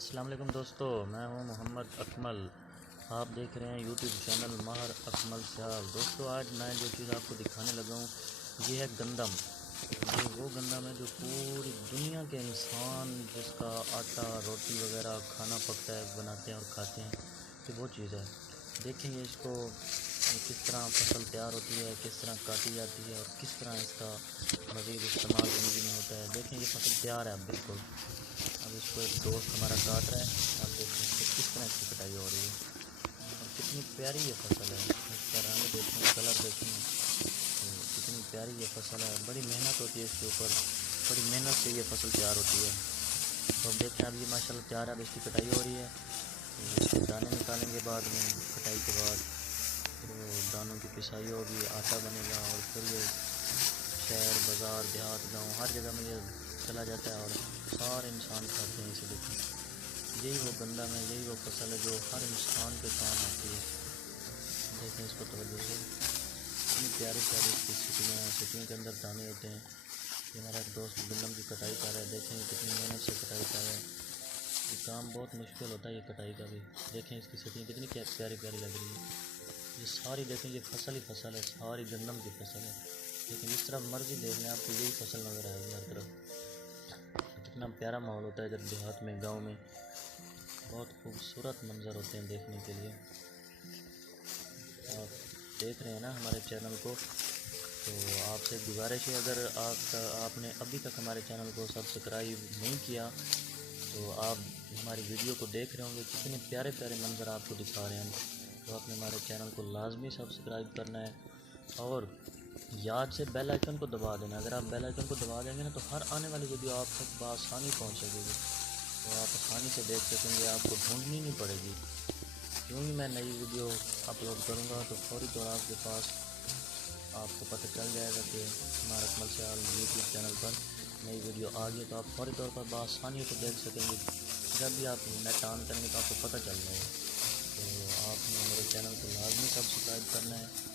अस्सलाम वालेकुम दोस्तों, मैं हूं मोहम्मद अकमल। आप देख रहे हैं यूट्यूब चैनल माहर अकमल सयाल। दोस्तों, आज मैं जो चीज़ आपको दिखाने लगा हूं ये है गंदम। ये वो गंदम है जो पूरी दुनिया के इंसान जिसका आटा रोटी वगैरह खाना पकता है, बनाते हैं और खाते हैं, ये वो चीज़ है। देखेंगे इसको किस तरह फसल तैयार होती है, किस तरह काटी जाती है और किस तरह इसका मज़ीद इस्तेमाल ज़िंदगी में होता है। देखें ये फसल तैयार है अब बिल्कुल। अब इसको एक दोस्त हमारा काट रहा है। आप देखें कि किस तरह इसकी कटाई हो रही है और कितनी प्यारी ये फसल है। इसका रंग देखें, कलर देखें, तो कितनी प्यारी ये फसल है। बड़ी मेहनत होती है इसके ऊपर, बड़ी मेहनत से ये फसल तैयार होती है। तो अब देखें, अब ये माशाल्लाह तैयार है। अब इसकी कटाई हो रही है, तो इसके दाने निकालेंगे बाद में कटाई के बाद। फिर वो दानों की पिसाई होगी, आटा बनेगा और फिर ये शहर बाज़ार देहात गांव हर जगह में ये चला जाता है और सारे इंसान खाते हैं इसे। देखें, यही वो गंदम है, यही वो फसल है जो हर इंसान के काम आती है। देखें इसको तवज्जो से, इतनी प्यारी प्यारी इसकी सिटियाँ हैं, सिटियों के अंदर दाने होते हैं। ये हमारा एक दोस्त गंदम की कटाई कर रहा है। देखें कितनी मेहनत से कटाई कर रहा है। ये काम बहुत मुश्किल होता है ये कटाई का भी। देखें इसकी सिटियाँ कितनी प्यारी प्यारी लग रही है। ये सारी देखें, ये फसल ही फसल है, सारी गंदम की फसल है। लेकिन जिस तरफ मर्जी देख लें आपको यही फसल नज़र आएगी हर तरफ। कितना प्यारा माहौल होता है जब देहात में, गांव में। बहुत खूबसूरत मंजर होते हैं देखने के लिए। आप देख रहे हैं ना हमारे चैनल को, तो आपसे गुजारिश है, अगर आपने अभी तक हमारे चैनल को सब्सक्राइब नहीं किया तो आप हमारी वीडियो को देख रहे होंगे, कितने प्यारे प्यारे मंजर आपको दिखा रहे हैं। तो आपने हमारे चैनल को लाजमी सब्सक्राइब करना है और याद से बेल आइकन को दबा देना। अगर आप बेल आइकन को दबा देंगे ना तो हर आने वाली वीडियो आप तक बआसानी पहुँचेगी, तो आप आसानी से देख सकेंगे, आपको ढूंढनी नहीं पड़ेगी। यूँ ही मैं नई वीडियो अपलोड करूँगा तो फौरी तौर आपके पास आपको पता चल जाएगा कि हमारा अकमल सयाल यूट्यूब चैनल पर नई वीडियो आ गई, तो आप फौरी तौर पर बआसानी से देख सकेंगे। जब भी आप नेट ऑन करेंगे तो आपको पता चल जाएगा। तो आपने मेरे चैनल को लाजमी सब्सक्राइब करना है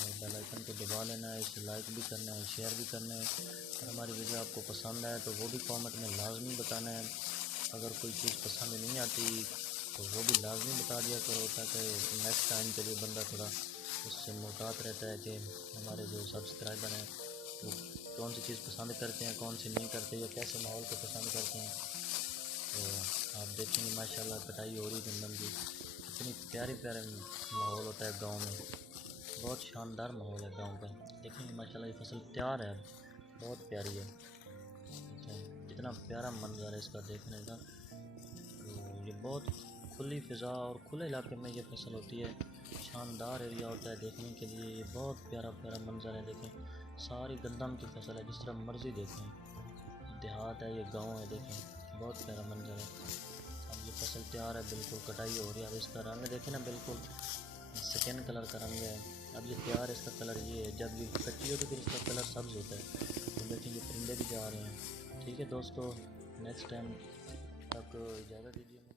और बेल आइकन को दबा लेना है, इसे लाइक भी करना है, शेयर भी करना है। और हमारी वीडियो आपको पसंद आए तो वो भी कमेंट में लाजमी बताना है। अगर कोई चीज़ पसंद नहीं आती तो वो भी लाजमी बता दिया करो, ताकि नेक्स्ट टाइम के लिए बंदा थोड़ा उससे मोहतात रहता है कि हमारे जो सब्सक्राइबर हैं वो कौन सी चीज़ पसंद करते हैं, कौन सी नहीं करते, या कैसे माहौल को पसंद करते हैं। तो आप देखेंगे माशाल्लाह कटाई हो रही गंदम की, कितनी प्यारे प्यारे माहौल होता है गांव में। बहुत शानदार माहौल है गांव का। देखेंगे माशाल्लाह ये फसल तैयार है, बहुत प्यारी है। कितना प्यारा मंजर है इसका देखने का। तो ये बहुत खुली फ़िज़ा और खुले इलाके में ये फसल होती है। शानदार एरिया होता है देखने के लिए। ये बहुत प्यारा प्यारा मंजर है। देखें सारी गंदम की फसल है, जिस तरह मर्ज़ी देखें। देहात है, ये गांव है। देखें बहुत प्यारा मंजर है। अब ये फसल तैयार है, बिल्कुल कटाई हो रही है। अब इसका रंग देखें ना, बिल्कुल सेकेंड कलर का रंग है। अब ये तैयार है, इसका कलर ये है। जब ये कच्ची होती है फिर इसका कलर सब्ज़ होता है। तो देखें ये परिंदे भी जा रहे हैं। ठीक है दोस्तों, नेक्स्ट टाइम तक इजाज़त दीजिए।